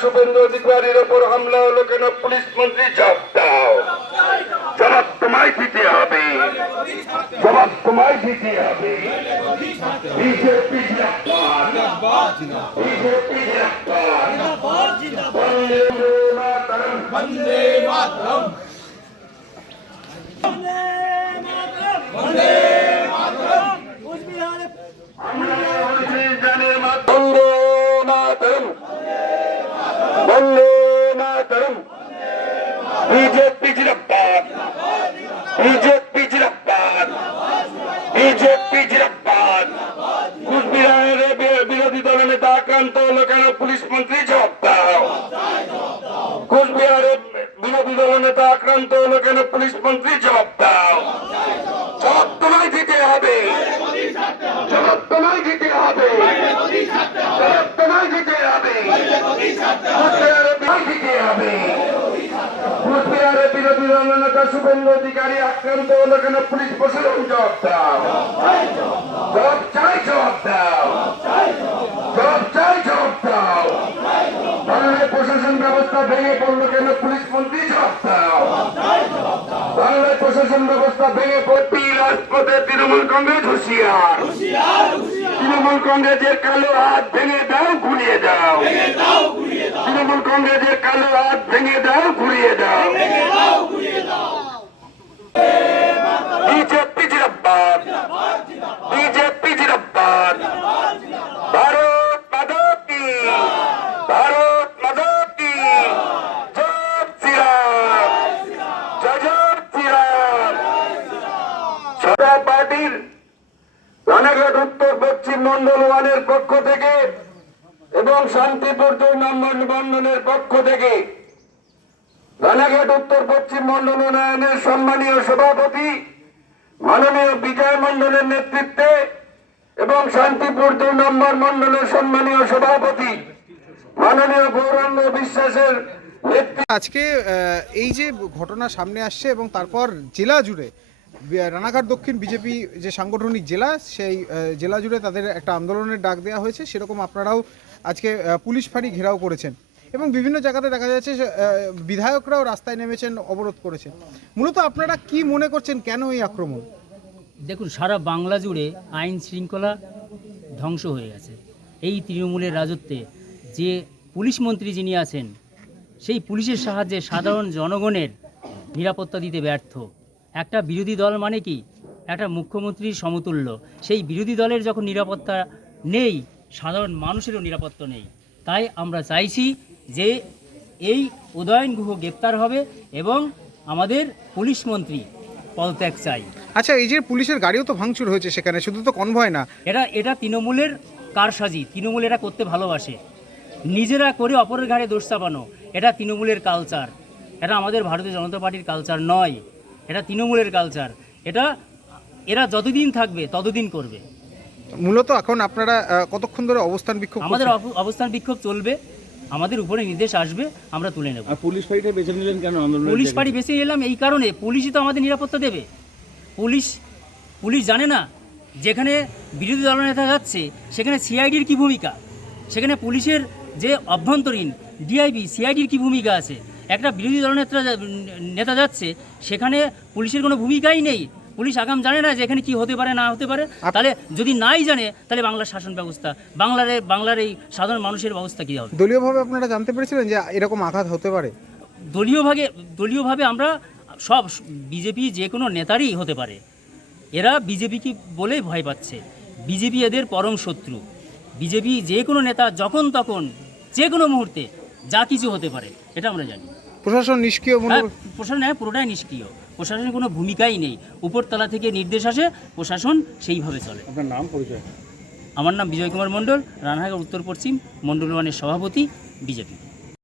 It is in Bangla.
শুভেন্দু অধিকারীর ওপর হামলা হলো কেন? পুলিশ মন্ত্রী জবাব দাও। জবাব তোমায় দিতে হবে। জবাব তোমায় দিতে হবে। বিজেপি বন্দে মাতরম। আমরা বন্দে মাতরম বিজেপি জিরাবাদ বিজেপি জিরাবাদ বিজেপি জিরাবাদ কুচবিহারের বিরোধী দলের নেতা আক্রান্ত হলো কেন পুলিশ মন্ত্রী জবাব দাও কোচবিহারের বিরোধী দলের নেতা আক্রান্ত হলো কেন পুলিশ মন্ত্রী জবাব দাও জবাব তোমায় দিতে হবে জবাব তোমায় দিতে হবে জবাব তোমায় দিতে হবে কোচবিহারের বিরোধী দলের শুভেন্দু অধিকারী আক্রান্ত প্রশাসন ব্যবস্থা ভেঙে পড়ল কেন পুলিশ মন্ত্রী জবাব দাও বাংলায় প্রশাসন ব্যবস্থা ভেঙে পড়তি রাজপথে তৃণমূল কংগ্রেস হুঁশিয়ার তৃণমূল কংগ্রেসের কালো হাত ভেঙে দাও ঘুরিয়ে দাও তৃণমূল কংগ্রেসের কালো হাত ভেঙে দাও, ঘুরিয়ে দাও। বিজেপি জিরাবাদ বিজেপি জিরাবাদ ভারত কি? ভারত কি? জয় শ্রীরাম। জয় জয় সদা পার্টির রানাঘাট উত্তর পশ্চিম মন্ডল ওয়ানের পক্ষ থেকে এবং শান্তিপুর দুই নম্বর নিবন্ধনের পক্ষ থেকে রানাঘাট উত্তর পশ্চিম মন্ডল উন্নয়নের সম্মানীয় সভাপতি, মাননীয় বিজয় মন্ডলের নেতৃত্বে এবং শান্তিপুর দুই নম্বর মন্ডলের সম্মানীয় সভাপতি, মাননীয় গৌরাঙ্গ বিশ্বাসের আজকে এই যে ঘটনা সামনে আসছে এবং তারপর জেলা জুড়ে রানাঘাট দক্ষিণ বিজেপি যে সাংগঠনিক জেলা, সেই জেলা জুড়ে তাদের একটা আন্দোলনের ডাক দেওয়া হয়েছে। সেরকম আপনারাও আজকে পুলিশ ফাঁড়ি ঘেরাও করেছেন। এবং বিভিন্ন জায়গাতে দেখা যাচ্ছে বিধায়করাও রাস্তায় নেমেছেন, অবরোধ করেছেন। মূলত আপনারা কি মনে করছেন, কেন এই আক্রমণ? দেখুন, সারা বাংলা জুড়ে আইন শৃঙ্খলা ধ্বংস হয়ে গেছে। এই তৃণমূলের রাজত্বে যে পুলিশ মন্ত্রী যিনি আছেন, সেই পুলিশের সাহায্যে সাধারণ জনগণের নিরাপত্তা দিতে ব্যর্থ। একটা বিরোধী দল মানে কি? একটা মুখ্যমন্ত্রীর সমতুল্য। সেই বিরোধী দলের যখন নিরাপত্তা নেই সাধারণ মানুষেরও নিরাপত্তা নেই। তাই আমরা চাইছি যে এই উদয়ন গুহ গ্রেপ্তার হবে এবং আমাদের পুলিশ মন্ত্রী পদত্যাগ চাই। আচ্ছা এই যে পুলিশের গাড়িও তো ভাঙচুর হয়েছে সেখানে শুধু তো কনভয় না। এটা এটা তৃণমূলের কারসাজি তৃণমূল এটা করতে ভালোবাসে। নিজেরা করে অপরের ঘাড়ে দোষ চাপানো এটা তৃণমূলের কালচার এটা আমাদের ভারতীয় জনতা পার্টির কালচার নয়। এটা তৃণমূলের কালচার এটা এরা যতদিন থাকবে ততদিন করবে। মূলত এখন আপনারা কতক্ষণ ধরে অবস্থান বিক্ষোভ আমাদের অব- অবস্থান বিক্ষোভ চলবে। আমাদের উপরে নির্দেশ আসবে আমরা তুলে নেব। পুলিশ ফাঁড়িটা বেছে নিলেন কেন? আন্দোলন পুলিশ পার্টি বেশি এলাম এই কারণে। পুলিশই তো আমাদের নিরাপত্তা দেবে। পুলিশ পুলিশ জানে না যেখানে বিরোধী দলনেতা যাচ্ছে সেখানে সিআইডির কি ভূমিকা? সেখানে পুলিশের যে অভ্যন্তরীণ ডিআইবি সিআইডির কি ভূমিকা আছে? একটা বিরোধী দলনেতা যা- নেতা যাচ্ছে সেখানে পুলিশের কোনো ভূমিকাই নেই। পুলিশ আগাম জানে না যে এখানে কি হতে পারে না হতে পারে। তাহলে যদি নাই জানে তাহলে বাংলার শাসন ব্যবস্থা বাংলার বাংলার এই সাধারণ মানুষের অবস্থা কী হবে? দলীয়ভাবে আপনারা জানতে পেরেছিলেন যে এরকম আঘাত হতে পারে? দলীয়ভাবে দলীয়ভাবে আমরা সব বিজেপি যে কোনো নেতারই হতে পারে। এরা বিজেপিকে বলেই ভয় পাচ্ছে। বিজেপি এদের পরম শত্রু। বিজেপি যে কোনো নেতা যখন তখন যে কোনো মুহূর্তে যা কিছু হতে পারে এটা আমরা জানি। প্রশাসন নিষ্ক্রিয় হ্যাঁ প্রশাসন হ্যাঁ পুরোটাই নিষ্ক্রিয়। প্রশাসনের কোনো ভূমিকাই নেই। উপরতলা থেকে নির্দেশ আসে প্রশাসন সেইভাবে চলে। আপনার নাম পরিচয়? আমার নাম বিজয় কুমার মণ্ডল রানাঘাট উত্তর পশ্চিম মণ্ডল ওয়ানের সভাপতি বিজেপি।